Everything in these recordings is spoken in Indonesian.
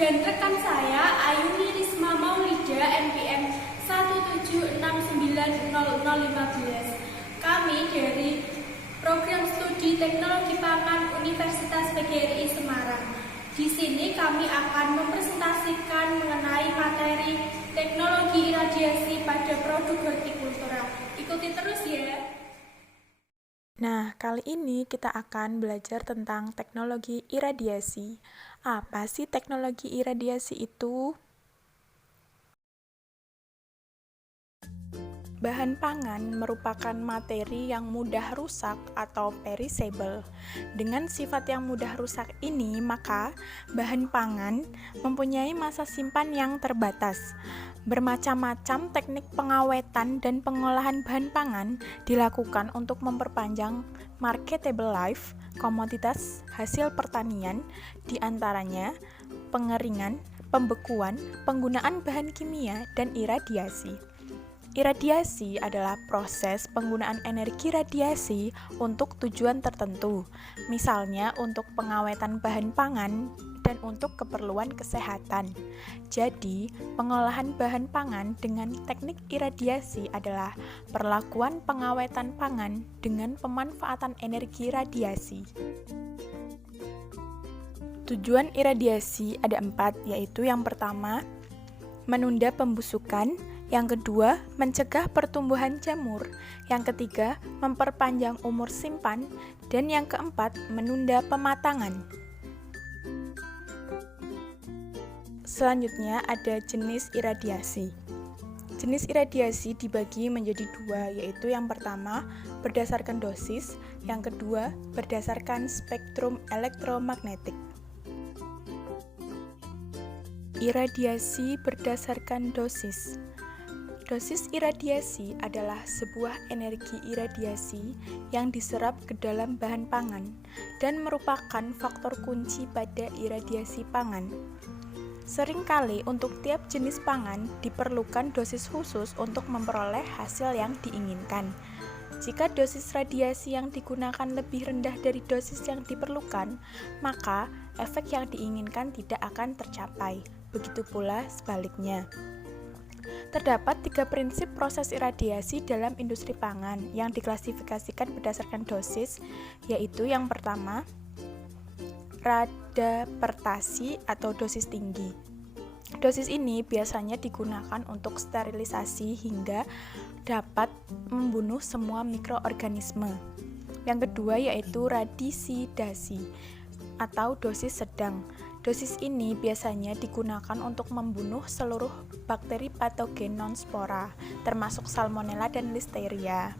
dan rekan saya Ayuni Risma Maulida NPM 176900015. Kami dari Program Studi Teknologi Pangan Universitas PGRI Semarang. Di sini kami akan mempresentasikan mengenai materi teknologi iradiasi pada produk hortikultura. Ikuti terus ya. Nah, kali ini kita akan belajar tentang teknologi iradiasi. Apa sih teknologi iradiasi itu? Bahan pangan merupakan materi yang mudah rusak atau perishable. Dengan sifat yang mudah rusak ini, maka bahan pangan mempunyai masa simpan yang terbatas. Bermacam-macam teknik pengawetan dan pengolahan bahan pangan dilakukan untuk memperpanjang marketable life komoditas hasil pertanian, diantaranya pengeringan, pembekuan, penggunaan bahan kimia, dan iradiasi. Iradiasi adalah proses penggunaan energi radiasi untuk tujuan tertentu, misalnya untuk pengawetan bahan pangan dan untuk keperluan kesehatan. Jadi, pengolahan bahan pangan dengan teknik iradiasi adalah perlakuan pengawetan pangan dengan pemanfaatan energi radiasi. Tujuan iradiasi ada 4, yaitu yang pertama, menunda pembusukan, yang kedua, mencegah pertumbuhan jamur, yang ketiga, memperpanjang umur simpan, dan yang keempat, menunda pematangan. Selanjutnya ada jenis iradiasi. Jenis iradiasi dibagi menjadi 2, yaitu yang pertama, berdasarkan dosis, yang kedua, berdasarkan spektrum elektromagnetik. Iradiasi berdasarkan dosis. Dosis iradiasi adalah sebuah energi iradiasi yang diserap ke dalam bahan pangan dan merupakan faktor kunci pada iradiasi pangan. Seringkali untuk tiap jenis pangan diperlukan dosis khusus untuk memperoleh hasil yang diinginkan. Jika dosis radiasi yang digunakan lebih rendah dari dosis yang diperlukan, maka efek yang diinginkan tidak akan tercapai. Begitu pula sebaliknya. Terdapat 3 prinsip proses iradiasi dalam industri pangan yang diklasifikasikan berdasarkan dosis, yaitu yang pertama, radapertasi atau dosis tinggi. Dosis ini biasanya digunakan untuk sterilisasi hingga dapat membunuh semua mikroorganisme. Yang kedua yaitu radisidasi atau dosis sedang. Dosis ini biasanya digunakan untuk membunuh seluruh bakteri patogen non-spora, termasuk Salmonella dan Listeria.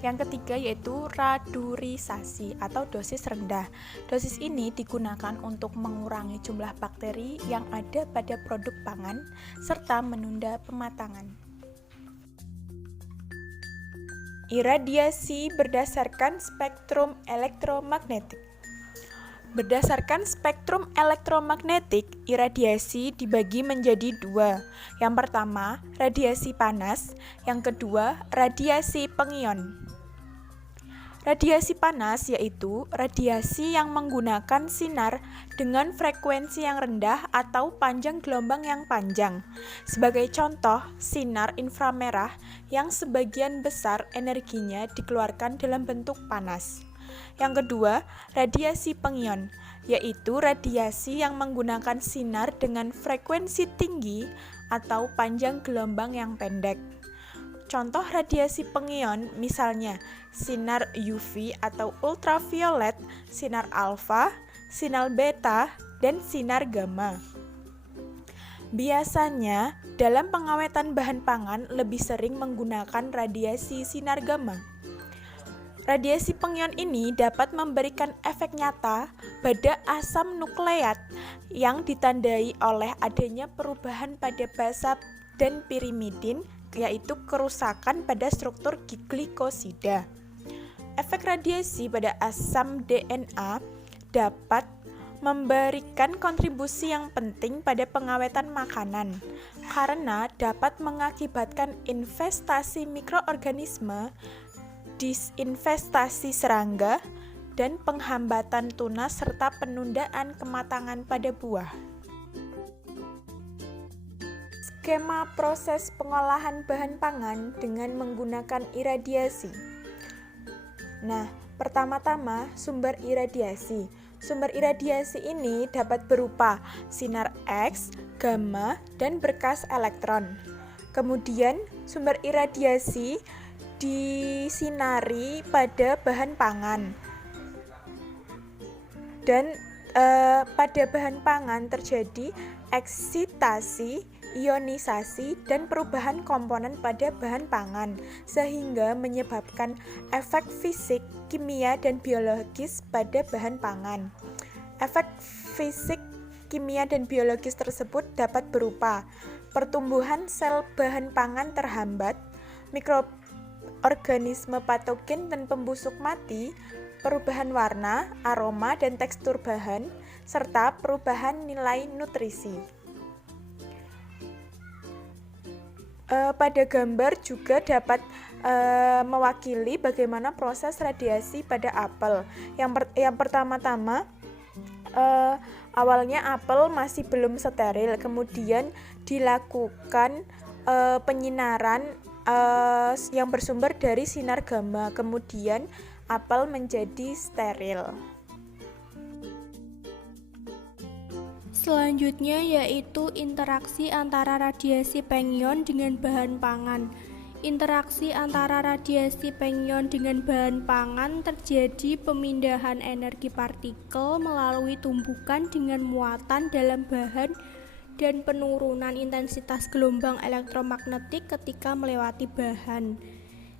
Yang ketiga yaitu radurisasi atau dosis rendah. Dosis ini digunakan untuk mengurangi jumlah bakteri yang ada pada produk pangan, serta menunda pematangan. Iradiasi berdasarkan spektrum elektromagnetik. Berdasarkan spektrum elektromagnetik, iradiasi dibagi menjadi 2. Yang pertama, radiasi panas. Yang kedua, radiasi pengion. Radiasi panas yaitu radiasi yang menggunakan sinar dengan frekuensi yang rendah atau panjang gelombang yang panjang. Sebagai contoh, sinar inframerah yang sebagian besar energinya dikeluarkan dalam bentuk panas. Yang kedua, radiasi pengion, yaitu radiasi yang menggunakan sinar dengan frekuensi tinggi atau panjang gelombang yang pendek. Contoh radiasi pengion misalnya sinar UV atau ultraviolet, sinar alfa, sinar beta, dan sinar gamma. Biasanya, dalam pengawetan bahan pangan lebih sering menggunakan radiasi sinar gamma. Radiasi pengion ini dapat memberikan efek nyata pada asam nukleat yang ditandai oleh adanya perubahan pada basa dan pirimidin, yaitu kerusakan pada struktur glikosida. Efek radiasi pada asam DNA dapat memberikan kontribusi yang penting pada pengawetan makanan karena dapat mengakibatkan investasi mikroorganisme, disinvestasi serangga, dan penghambatan tunas serta penundaan kematangan pada buah. Skema proses pengolahan bahan pangan dengan menggunakan iradiasi. Nah, pertama-tama sumber iradiasi. Sumber iradiasi ini dapat berupa sinar X, gamma, dan berkas elektron. Kemudian, sumber iradiasi disinari pada bahan pangan. Dan pada bahan pangan terjadi eksitasi, ionisasi, dan perubahan komponen pada bahan pangan, sehingga menyebabkan efek fisik, kimia, dan biologis pada bahan pangan. Efek fisik, kimia, dan biologis tersebut dapat berupa pertumbuhan sel bahan pangan terhambat, mikroorganisme patogen dan pembusuk mati, perubahan warna, aroma, dan tekstur bahan, serta perubahan nilai nutrisi. Pada gambar juga dapat mewakili bagaimana proses radiasi pada apel. Yang pertama-tama, awalnya apel masih belum steril, kemudian dilakukan penyinaran yang bersumber dari sinar gamma, kemudian apel menjadi steril. Selanjutnya yaitu interaksi antara radiasi pengion dengan bahan pangan. Interaksi antara radiasi pengion dengan bahan pangan terjadi pemindahan energi partikel melalui tumbukan dengan muatan dalam bahan dan penurunan intensitas gelombang elektromagnetik ketika melewati bahan.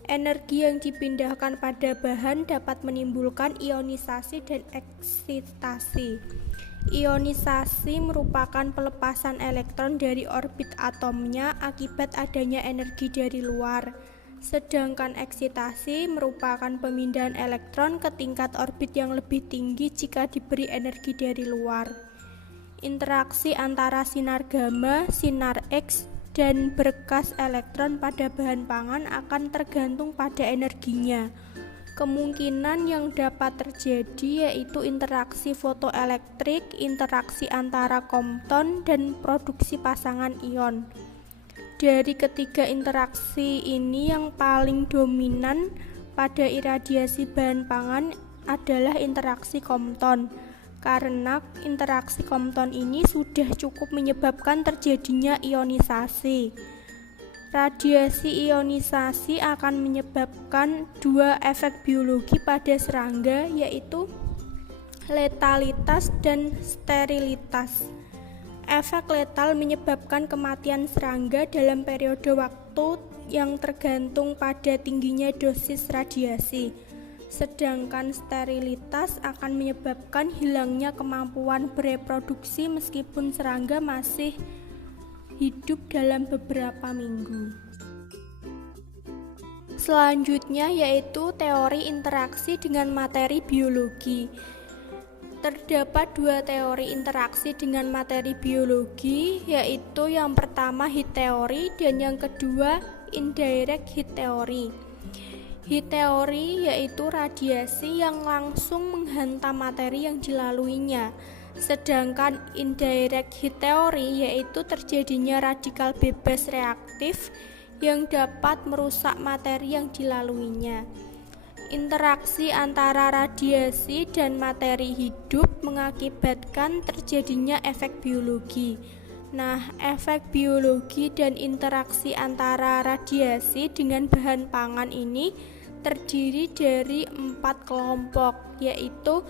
Energi yang dipindahkan pada bahan dapat menimbulkan ionisasi dan eksitasi. Ionisasi merupakan pelepasan elektron dari orbit atomnya akibat adanya energi dari luar, sedangkan eksitasi merupakan pemindahan elektron ke tingkat orbit yang lebih tinggi jika diberi energi dari luar. Interaksi antara sinar gamma, sinar X, dan berkas elektron pada bahan pangan akan tergantung pada energinya. Kemungkinan yang dapat terjadi yaitu interaksi fotoelektrik, interaksi antara Compton, dan produksi pasangan ion. Dari ketiga interaksi ini yang paling dominan pada iradiasi bahan pangan adalah interaksi Compton, karena interaksi Compton ini sudah cukup menyebabkan terjadinya ionisasi. Radiasi ionisasi akan menyebabkan dua efek biologi pada serangga, yaitu letalitas dan sterilitas. Efek letal menyebabkan kematian serangga dalam periode waktu yang tergantung pada tingginya dosis radiasi, sedangkan sterilitas akan menyebabkan hilangnya kemampuan bereproduksi meskipun serangga masih hidup dalam beberapa minggu. Selanjutnya yaitu teori interaksi dengan materi biologi. Terdapat dua teori interaksi dengan materi biologi, yaitu yang pertama heat theory dan yang kedua indirect heat theory. Heat theory yaitu radiasi yang langsung menghantam materi yang dilaluinya. Sedangkan indirect heat theory yaitu terjadinya radikal bebas reaktif yang dapat merusak materi yang dilaluinya. Interaksi antara radiasi dan materi hidup mengakibatkan terjadinya efek biologi. Nah, efek biologi dan interaksi antara radiasi dengan bahan pangan ini terdiri dari 4 kelompok, yaitu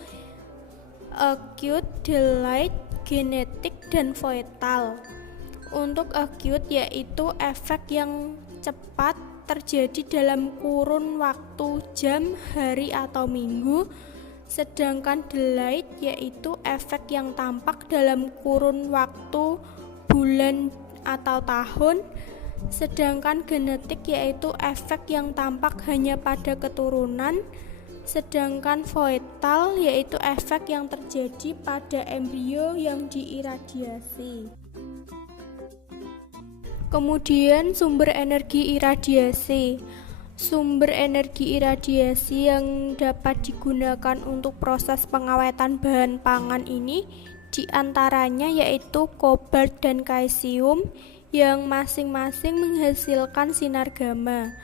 acute, delayed, genetik, dan foetal. Untuk acute yaitu efek yang cepat terjadi dalam kurun waktu jam, hari, atau minggu, sedangkan delayed yaitu efek yang tampak dalam kurun waktu bulan atau tahun, sedangkan genetik yaitu efek yang tampak hanya pada keturunan, sedangkan foetal yaitu efek yang terjadi pada embrio yang diiradiasi. Kemudian sumber energi iradiasi. Sumber energi iradiasi yang dapat digunakan untuk proses pengawetan bahan pangan ini diantaranya yaitu kobalt dan kalsium yang masing-masing menghasilkan sinar gamma,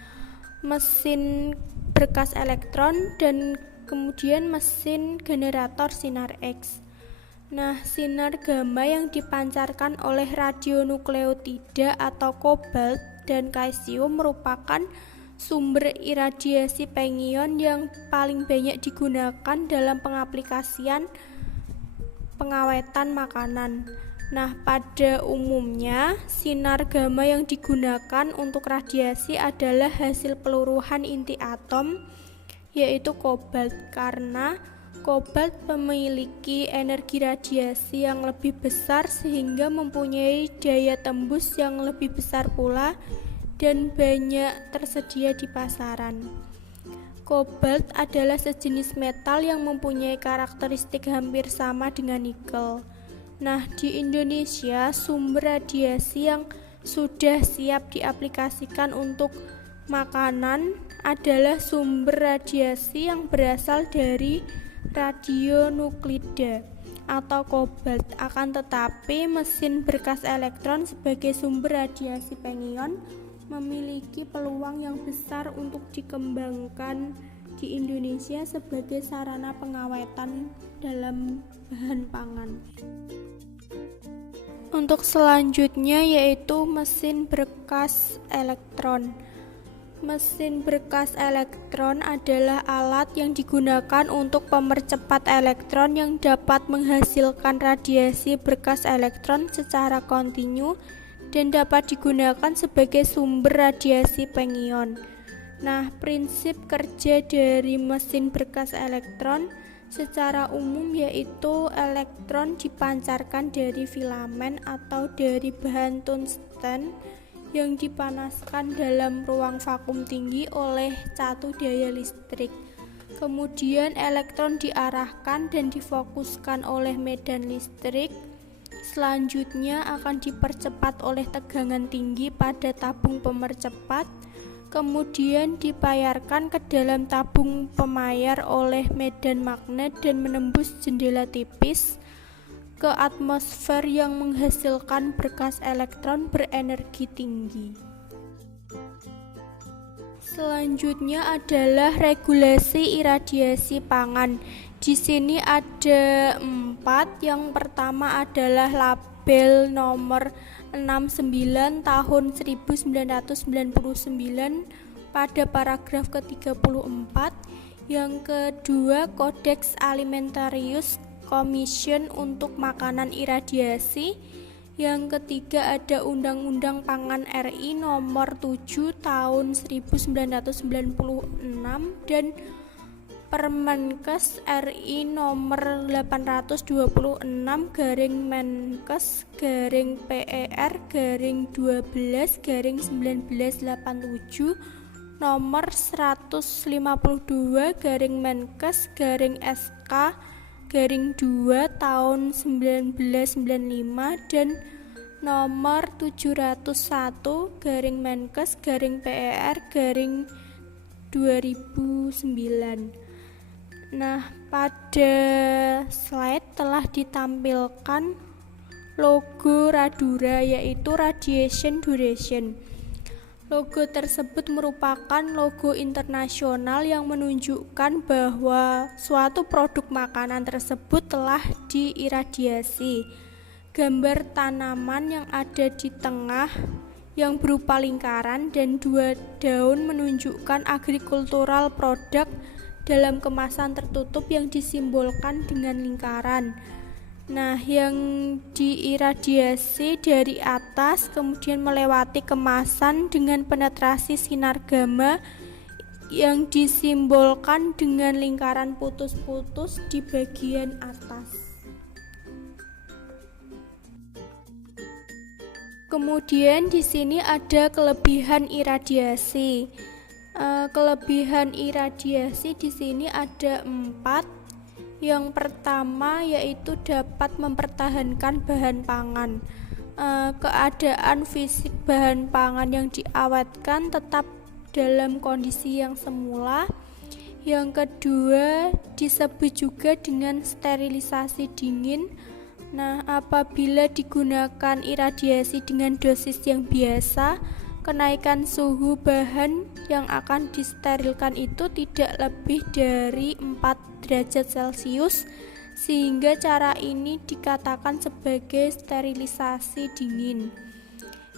mesin berkas elektron, dan kemudian mesin generator sinar X. Nah, sinar gamma yang dipancarkan oleh radionukleotida atau kobalt dan kalsium merupakan sumber iradiasi pengion yang paling banyak digunakan dalam pengaplikasian pengawetan makanan. Nah, pada umumnya sinar gamma yang digunakan untuk radiasi adalah hasil peluruhan inti atom, yaitu kobalt, karena kobalt memiliki energi radiasi yang lebih besar sehingga mempunyai daya tembus yang lebih besar pula dan banyak tersedia di pasaran. Kobalt adalah sejenis metal yang mempunyai karakteristik hampir sama dengan nikel. Nah, di Indonesia sumber radiasi yang sudah siap diaplikasikan untuk makanan adalah sumber radiasi yang berasal dari radionuklida atau kobalt. Akan tetapi mesin berkas elektron sebagai sumber radiasi pengion memiliki peluang yang besar untuk dikembangkan di Indonesia sebagai sarana pengawetan dalam bahan pangan. Untuk selanjutnya yaitu mesin berkas elektron. Mesin berkas elektron adalah alat yang digunakan untuk pemercepat elektron yang dapat menghasilkan radiasi berkas elektron secara kontinu dan dapat digunakan sebagai sumber radiasi pengion. Nah, prinsip kerja dari mesin berkas elektron secara umum yaitu elektron dipancarkan dari filamen atau dari bahan tungsten yang dipanaskan dalam ruang vakum tinggi oleh catu daya listrik. Kemudian elektron diarahkan dan difokuskan oleh medan listrik. Selanjutnya akan dipercepat oleh tegangan tinggi pada tabung pemercepat. Kemudian dipayarkan ke dalam tabung pemayar oleh medan magnet dan menembus jendela tipis ke atmosfer yang menghasilkan berkas elektron berenergi tinggi. Selanjutnya adalah regulasi iradiasi pangan. Di sini ada 4. Yang pertama adalah label nomor 69 tahun 1999 pada paragraf ke-34. Yang kedua, Codex Alimentarius Commission untuk makanan iradiasi. Yang ketiga ada Undang-Undang Pangan RI nomor 7 tahun 1996 dan Permenkes RI nomor 828/PER/12/1987 nomor 152/Menkes/SK/2 tahun 1995 dan nomor 701/Menkes/PER/2009. Nah, pada slide telah ditampilkan logo Radura, yaitu Radiation Duration. Logo tersebut merupakan logo internasional yang menunjukkan bahwa suatu produk makanan tersebut telah diiradiasi. Gambar tanaman yang ada di tengah yang berupa lingkaran dan 2 daun menunjukkan agricultural product dalam kemasan tertutup yang disimbolkan dengan lingkaran. Nah, yang diiradiasi dari atas kemudian melewati kemasan dengan penetrasi sinar gamma yang disimbolkan dengan lingkaran putus-putus di bagian atas. Kemudian di sini ada kelebihan iradiasi. Kelebihan iradiasi di sini ada 4. Yang pertama yaitu dapat mempertahankan bahan pangan. Keadaan fisik bahan pangan yang diawetkan tetap dalam kondisi yang semula. Yang kedua disebut juga dengan sterilisasi dingin Nah, apabila digunakan iradiasi dengan dosis yang biasa, kenaikan suhu bahan yang akan disterilkan itu tidak lebih dari 4 derajat Celcius, sehingga cara ini dikatakan sebagai sterilisasi dingin.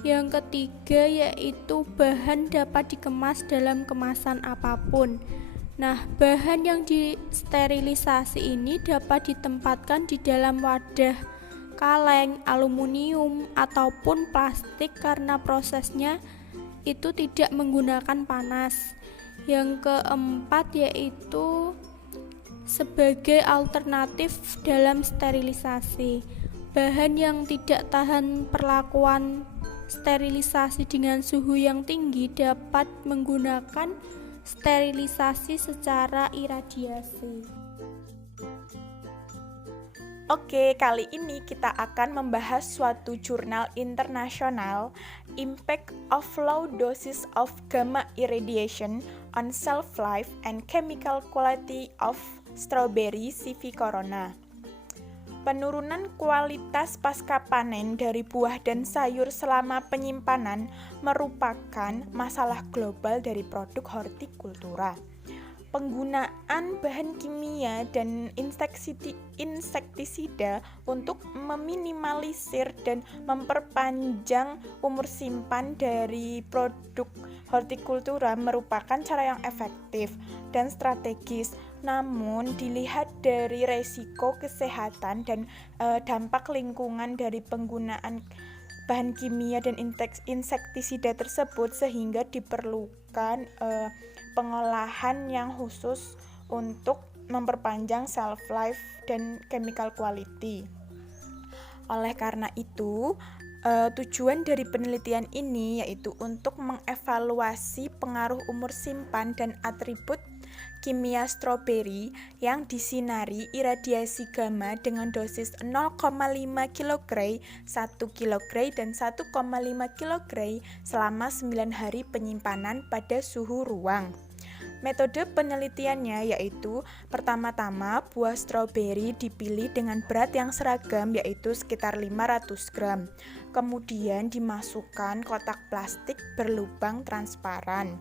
Yang ketiga yaitu bahan dapat dikemas dalam kemasan apapun. Nah, bahan yang disterilisasi ini dapat ditempatkan di dalam wadah kaleng, aluminium, ataupun plastik karena prosesnya itu tidak menggunakan panas. Yang keempat yaitu sebagai alternatif dalam sterilisasi. Bahan yang tidak tahan perlakuan sterilisasi dengan suhu yang tinggi dapat menggunakan sterilisasi secara iradiasi. Oke, kali ini kita akan membahas suatu jurnal internasional, Impact of Low Doses of Gamma Irradiation on Shelf Life and Chemical Quality of Strawberry CV Corona. Penurunan kualitas pasca panen dari buah dan sayur selama penyimpanan merupakan masalah global dari produk hortikultura. Penggunaan bahan kimia dan insektisida untuk meminimalisir dan memperpanjang umur simpan dari produk hortikultura merupakan cara yang efektif dan strategis. Namun, dilihat dari resiko kesehatan dan dampak lingkungan dari penggunaan bahan kimia dan insektisida tersebut, sehingga diperlukan pengolahan yang khusus untuk memperpanjang shelf life dan chemical quality. Oleh karena itu, tujuan dari penelitian ini yaitu untuk mengevaluasi pengaruh umur simpan dan atribut kimia stroberi yang disinari iradiasi gamma dengan dosis 0,5 kg, 1 kg, dan 1,5 kg selama 9 hari penyimpanan pada suhu ruang. Metode penelitiannya yaitu pertama-tama buah stroberi dipilih dengan berat yang seragam yaitu sekitar 500 gram. Kemudian dimasukkan kotak plastik berlubang transparan.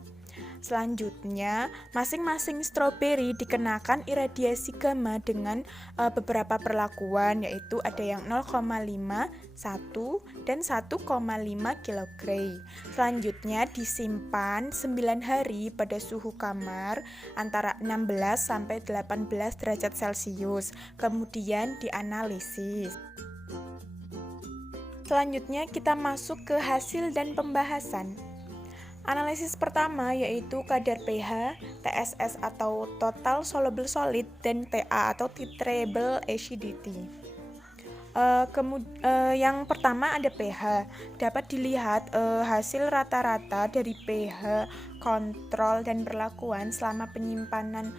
Selanjutnya, masing-masing stroberi dikenakan iradiasi gamma dengan beberapa perlakuan, yaitu ada yang 0,5, 1, dan 1,5 kg. Selanjutnya disimpan 9 hari pada suhu kamar antara 16 sampai 18 derajat Celcius. Kemudian dianalisis. Selanjutnya kita masuk ke hasil dan pembahasan. Analisis pertama yaitu kadar pH, TSS atau Total Soluble Solid, dan TA atau Titrable Acidity. Yang pertama ada pH. Dapat dilihat hasil rata-rata dari pH kontrol dan perlakuan selama penyimpanan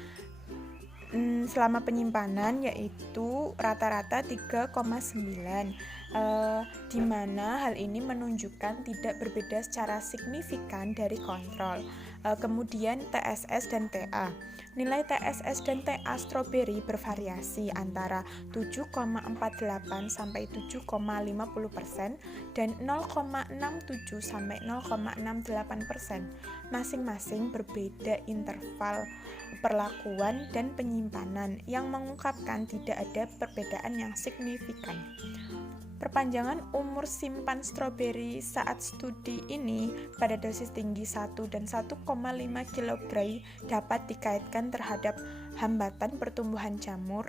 yaitu rata-rata 3,9, di mana hal ini menunjukkan tidak berbeda secara signifikan dari kontrol. Kemudian TSS dan TA. Nilai TSS dan TA stroberi bervariasi antara 7,48 sampai 7,50% dan 0,67 sampai 0,68%. Masing-masing berbeda interval perlakuan dan penyimpanan yang mengungkapkan tidak ada perbedaan yang signifikan. Perpanjangan umur simpan stroberi saat studi ini pada dosis tinggi 1 dan 1,5 kg dapat dikaitkan terhadap hambatan pertumbuhan jamur,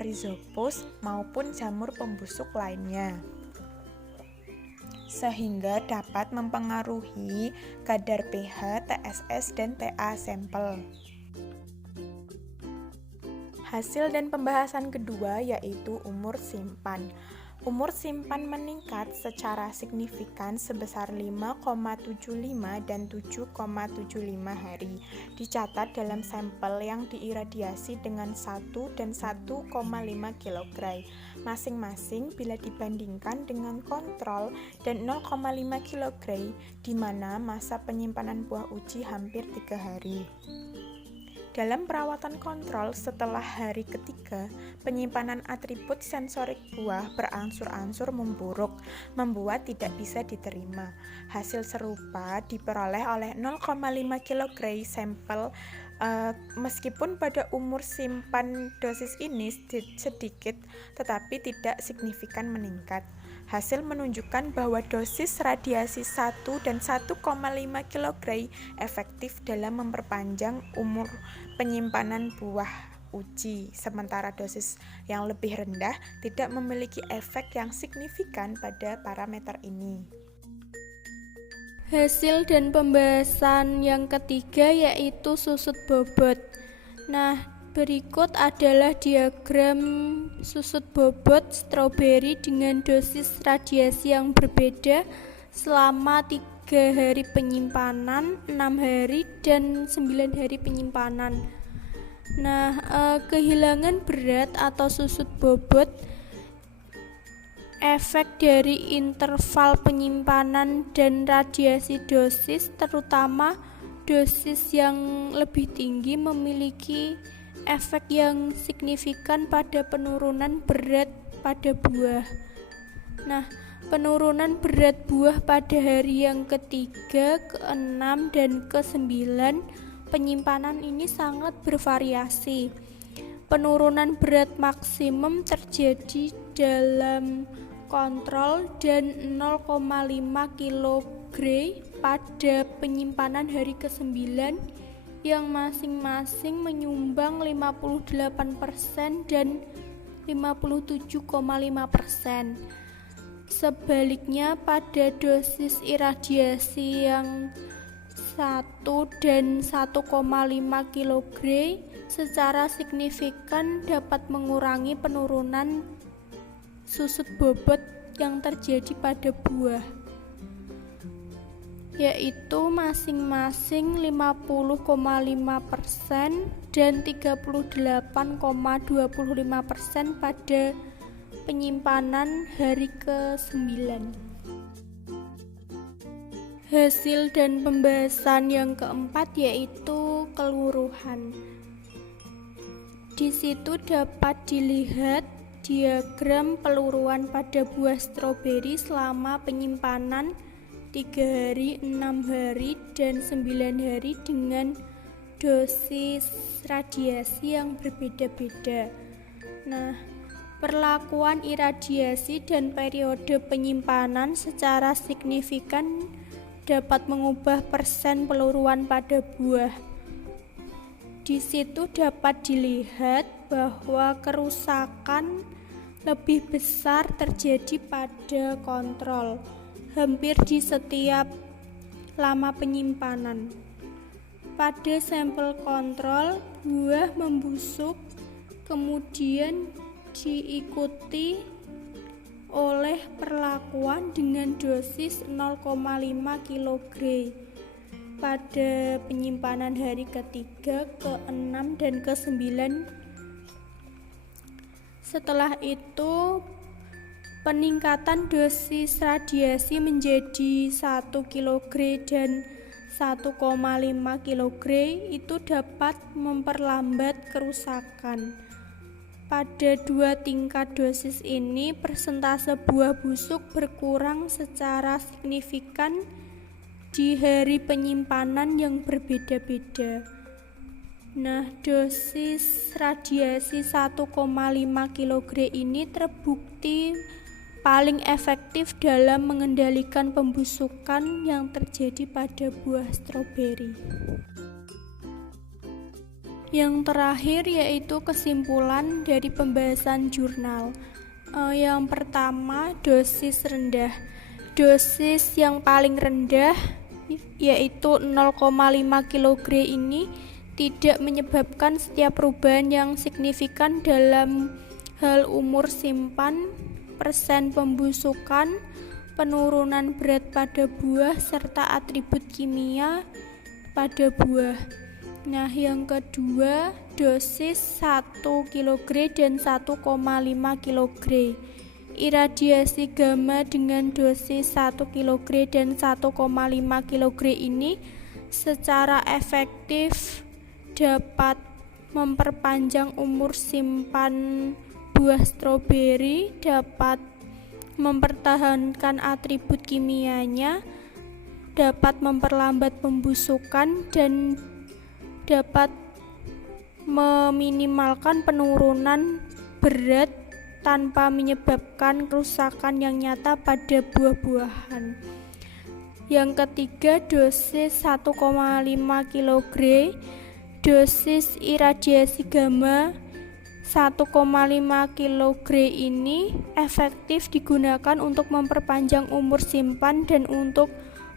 rhizopus, maupun jamur pembusuk lainnya, sehingga dapat mempengaruhi kadar pH, TSS, dan TA sampel. Hasil dan pembahasan kedua yaitu umur simpan. Umur simpan meningkat secara signifikan sebesar 5,75 dan 7,75 hari. Dicatat dalam sampel yang diiradiasi dengan 1 dan 1,5 kg masing-masing bila dibandingkan dengan kontrol dan 0,5 kg di mana masa penyimpanan buah uji hampir 3 hari. Dalam perawatan kontrol setelah hari ketiga, penyimpanan atribut sensorik buah berangsur-angsur memburuk, membuat tidak bisa diterima. Hasil serupa diperoleh oleh 0,5 kg sampel meskipun pada umur simpan dosis ini sedikit tetapi tidak signifikan meningkat. Hasil menunjukkan bahwa dosis radiasi 1 dan 1,5 kg efektif dalam memperpanjang umur penyimpanan buah uji, sementara dosis yang lebih rendah tidak memiliki efek yang signifikan pada parameter ini. Hasil dan pembahasan yang ketiga yaitu susut bobot. Nah, berikut adalah diagram susut bobot stroberi dengan dosis radiasi yang berbeda selama 3 hari penyimpanan, 6 hari, dan 9 hari penyimpanan. Nah, kehilangan berat atau susut bobot efek dari interval penyimpanan dan radiasi dosis, terutama dosis yang lebih tinggi, memiliki efek yang signifikan pada penurunan berat pada buah. Nah, penurunan berat buah pada hari yang ketiga, ke-6, dan ke-9 penyimpanan ini sangat bervariasi. Penurunan berat maksimum terjadi dalam kontrol dan 0,5 kg pada penyimpanan hari ke-9 yang masing-masing menyumbang 58% dan 57,5%. Sebaliknya pada dosis iradiasi yang 1 dan 1,5 kg secara signifikan dapat mengurangi penurunan susut bobot yang terjadi pada buah, yaitu masing-masing 50,5% dan 38,25% pada penyimpanan hari ke-9. Hasil dan pembahasan yang keempat yaitu keluruhan. Di situ dapat dilihat diagram peluruan pada buah stroberi selama penyimpanan 3 hari, 6 hari, dan 9 hari dengan dosis radiasi yang berbeda-beda. Nah, perlakuan iradiasi dan periode penyimpanan secara signifikan dapat mengubah persen peluruan pada buah. Di situ dapat dilihat bahwa kerusakan lebih besar terjadi pada kontrol, hampir di setiap lama penyimpanan. Pada sampel kontrol, buah membusuk, kemudian diikuti oleh perlakuan dengan dosis 0,5 kg pada penyimpanan hari ketiga, ke-6, dan ke-9. Setelah itu, peningkatan dosis radiasi menjadi 1 kg dan 1,5 kg itu dapat memperlambat kerusakan. Pada 2 tingkat dosis ini, persentase buah busuk berkurang secara signifikan di hari penyimpanan yang berbeda-beda. Nah, dosis radiasi 1,5 kg ini terbukti paling efektif dalam mengendalikan pembusukan yang terjadi pada buah stroberi. Yang terakhir yaitu kesimpulan dari pembahasan jurnal. Yang pertama, dosis rendah. Dosis yang paling rendah yaitu 0,5 kg ini tidak menyebabkan setiap perubahan yang signifikan dalam hal umur simpan, persen pembusukan, penurunan berat pada buah, serta atribut kimia pada buah. Nah, yang kedua, dosis 1 kg dan 1,5 kg. Iradiasi gamma dengan dosis 1 kg dan 1,5 kg ini secara efektif dapat memperpanjang umur simpan buah stroberi, dapat mempertahankan atribut kimianya, dapat memperlambat pembusukan, dan dapat meminimalkan penurunan berat tanpa menyebabkan kerusakan yang nyata pada buah-buahan. Yang ketiga, dosis 1,5 kg, dosis iradiasi gamma 1,5 kg ini efektif digunakan untuk memperpanjang umur simpan dan untuk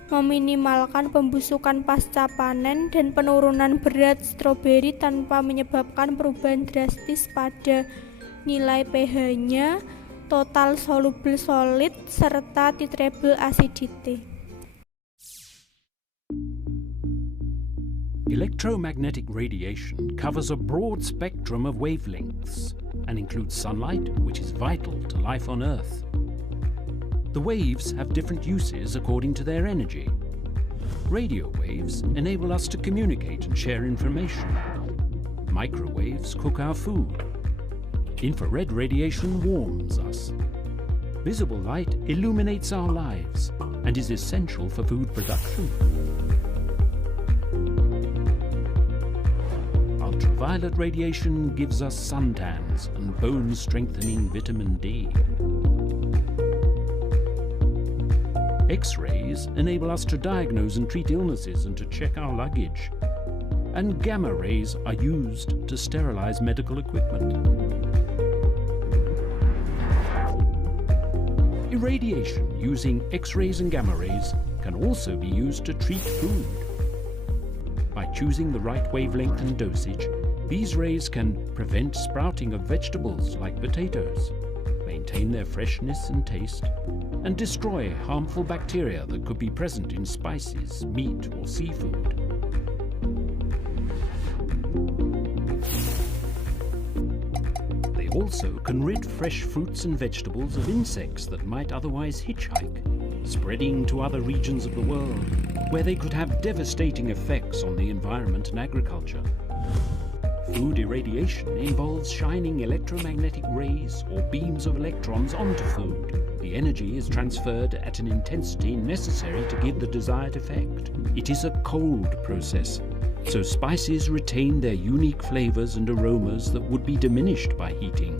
meminimalkan pembusukan pasca panen dan penurunan berat stroberi tanpa menyebabkan perubahan drastis pada nilai pH-nya, total soluble solid, serta titrable acidity. Electromagnetic radiation covers a broad spectrum of wavelengths and includes sunlight, which is vital to life on Earth. The waves have different uses according to their energy. Radio waves enable us to communicate and share information. Microwaves cook our food. Infrared radiation warms us. Visible light illuminates our lives and is essential for food production. Ultraviolet radiation gives us suntans and bone-strengthening vitamin D. X-rays enable us to diagnose and treat illnesses and to check our luggage. And gamma rays are used to sterilize medical equipment. Irradiation using X-rays and gamma rays can also be used to treat food. By choosing the right wavelength and dosage, these rays can prevent sprouting of vegetables like potatoes, maintain their freshness and taste, and destroy harmful bacteria that could be present in spices, meat, or seafood. They also can rid fresh fruits and vegetables of insects that might otherwise hitchhike, spreading to other regions of the world, where they could have devastating effects on the environment and agriculture. Food irradiation involves shining electromagnetic rays or beams of electrons onto food. The energy is transferred at an intensity necessary to give the desired effect. It is a cold process, so spices retain their unique flavors and aromas that would be diminished by heating.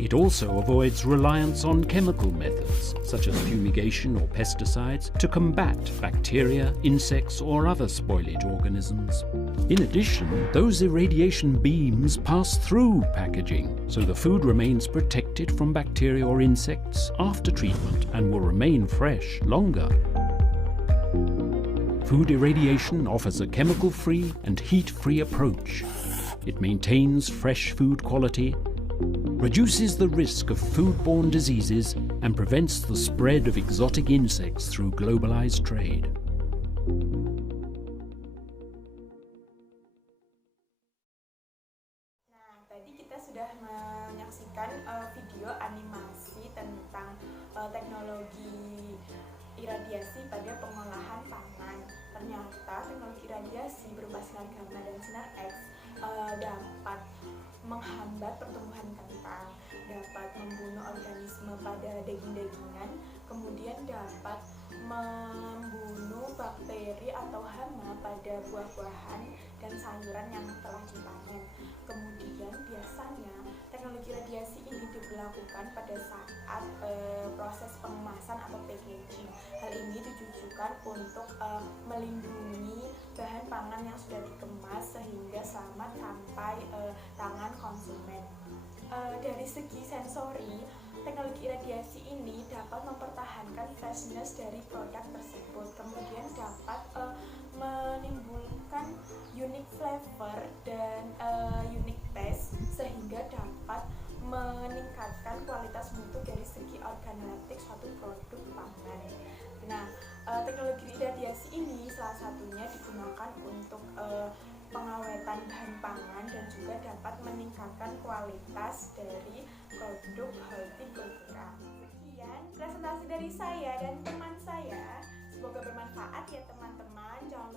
It also avoids reliance on chemical methods, such as fumigation or pesticides, to combat bacteria, insects, or other spoilage organisms. In addition, those irradiation beams pass through packaging, so the food remains protected from bacteria or insects after treatment and will remain fresh longer. Food irradiation offers a chemical-free and heat-free approach. It maintains fresh food quality, reduces the risk of foodborne diseases, and prevents the spread of exotic insects through globalized trade. Nah, tadi kita sudah menyaksikan video animasi tentang teknologi iradiasi pada pengolahan pangan. Ternyata teknologi iradiasi berupa sinar gamma dan sinar X dapat menghambat pertumbuhan kentang, dapat membunuh organisme pada daging-dagingan, kemudian dapat membunuh bakteri atau hama pada buah-buahan dan sayuran yang telah dipanen. Kemudian biasanya teknologi radiasi ini diberlakukan pada saat proses pengemasan atau packaging. Hal ini ditujukan untuk melindungi bahan pangan yang sudah dikemas sehingga selamat sampai tangan konsumen. Dari segi sensori, teknologi iradiasi ini dapat mempertahankan freshness dari produk tersebut, kemudian dapat menimbulkan unique flavor dan unique taste sehingga dapat meningkatkan kualitas mutu dari segi organoleptik suatu produk pangan. Nah, teknologi iradiasi ini salah satunya digunakan untuk pengawetan bahan pangan dan juga dapat meningkatkan kualitas dari produk hortikultura. Sekian presentasi dari saya dan teman saya. Semoga bermanfaat ya teman-teman. Jangan